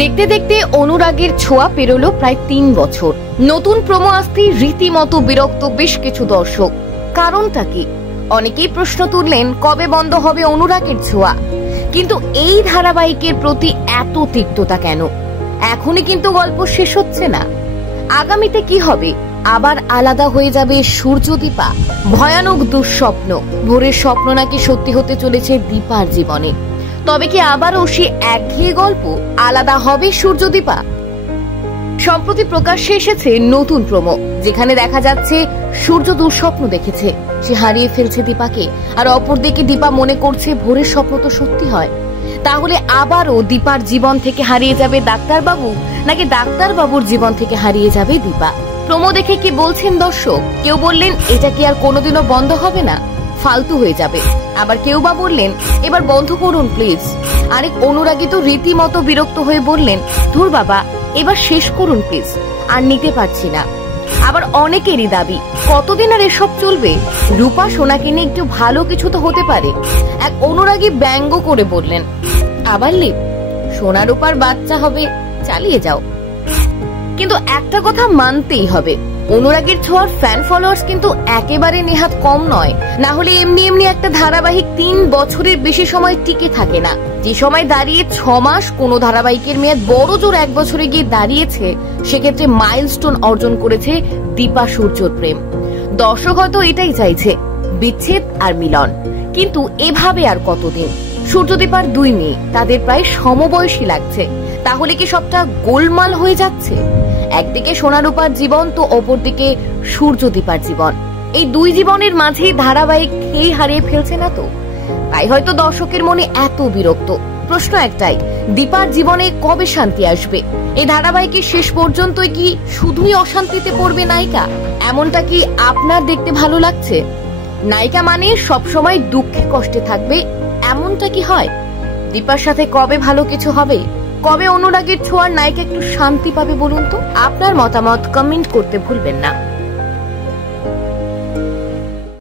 দেখতে দেখতে অনুরাগের ছোঁয়া পেরোলো প্রায় ৩ বছর। নতুন প্রোমো আসতেই রীতিমতো বিরক্ত বেশ কিছু দর্শক। কারণটা কি? অনেকেই প্রশ্ন তুললেন কবে বন্ধ হবে অনুরাগের ছোঁয়া, কিন্তু এই ধারাবাহিকের প্রতি এত তিক্ততা কেন? এখনই কিন্তু গল্প শেষ হচ্ছে না। আগামীতে কি হবে? আবার আলাদা হয়ে যাবে সূর্যদীপা? ভয়ানক দুঃস্বপ্ন, ভোরের স্বপ্ন নাকি সত্যি হতে চলেছে দীপার জীবনে। তবে কি আবারও সে একঘেয়ে গল্প? আলাদা হবে সূর্যদীপা? সম্প্রতি প্রকাশ্যে এসেছে নতুন প্রোমো, যেখানে দেখা যাচ্ছে সূর্য দুঃস্বপ্ন দেখেছে, সে হারিয়ে ফেলছে দীপাকে, আর অপরদিকে দীপা মনে করছে ভোরের স্বপ্ন তো সত্যি হয়। তাহলে আবারও দীপার জীবন থেকে হারিয়ে যাবে ডাক্তারবাবু, নাকি ডাক্তারবাবুর জীবন থেকে হারিয়ে যাবে দীপা? প্রোমো দেখে কি বলছেন দর্শক? কেউ বললেন এটা কি আর কোনোদিনও বন্ধ হবে না, ফালতু হয়ে যাবে। আবার কেউ বা বললেন এবার বন্ধ করুন প্লিজ। আরেক অনুরাগী তো রীতিমতো বিরক্ত হয়ে বললেন ধুর বাবা, এবার শেষ করুন প্লিজ, আর নিতে পারছি না। আবার অনেকেরই দাবি কতদিন আর এসব চলবে? রূপা সোনাকে নিয়ে একটু ভালো কিছু তো হতে পারে। এক অনুরাগী ব্যঙ্গ করে বললেন আবার লিপ, সোনা রূপার বাচ্চা হবে, চালিয়ে যাও। কিন্তু একটা কথা মানতেই হবে, অনুরাগের ছোঁয়ার ফ্যান ফলোয়ার্স কিন্তু একেবারে নেহাত কম নয়। না হলে এমনি এমনি একটা ধারাবাহিক ৩ বছরের বেশি সময় টিকে থাকে না। যে সময় দাঁড়িয়ে ৬ মাস কোন ধারাবাহিকের মেয়াদ বড় জোর ১ বছরে গিয়ে দাঁড়িয়েছে, সেক্ষেত্রে মাইলস্টোন অর্জন করেছে দীপা সূর্যর প্রেম। দর্শক হয়তো এটাই চাইছে, বিচ্ছেদ আর মিলন। কিন্তু এভাবে আর কতদিন? সূর্যদীপার ২ মেয়ে, তাদের প্রায় সমবয়সী লাগছে। তাহলে কি সবটা গোলমাল হয়ে যাচ্ছে? একদিকে সোনারূপার জীবন, তো অপরদিকে সূর্যদীপার জীবন। এই ২ জীবনের মাঝে ধারাবাহিক খেয়ে হারিয়ে ফেলছে না তো? তাই হয়তো দর্শকের মনে এত বিরক্ত। প্রশ্ন একটাই, দীপার জীবনে কবে শান্তি আসবে? এই ধারাবাহিকের শেষ পর্যন্তই কি শুধুই অশান্তিতে পড়বে নায়িকা? এমনটা কি আপনার দেখতে ভালো লাগছে? নায়িকা মানে সবসময় দুঃখে কষ্টে থাকবে, এমনটা কি হয়? দীপার সাথে কবে ভালো কিছু হবে? কবে অনুরাগের ছোঁয়ার নায়িকা একটু শান্তি পাবে বলুন তো? আপনার মতামত কমেন্ট করতে ভুলবেন না।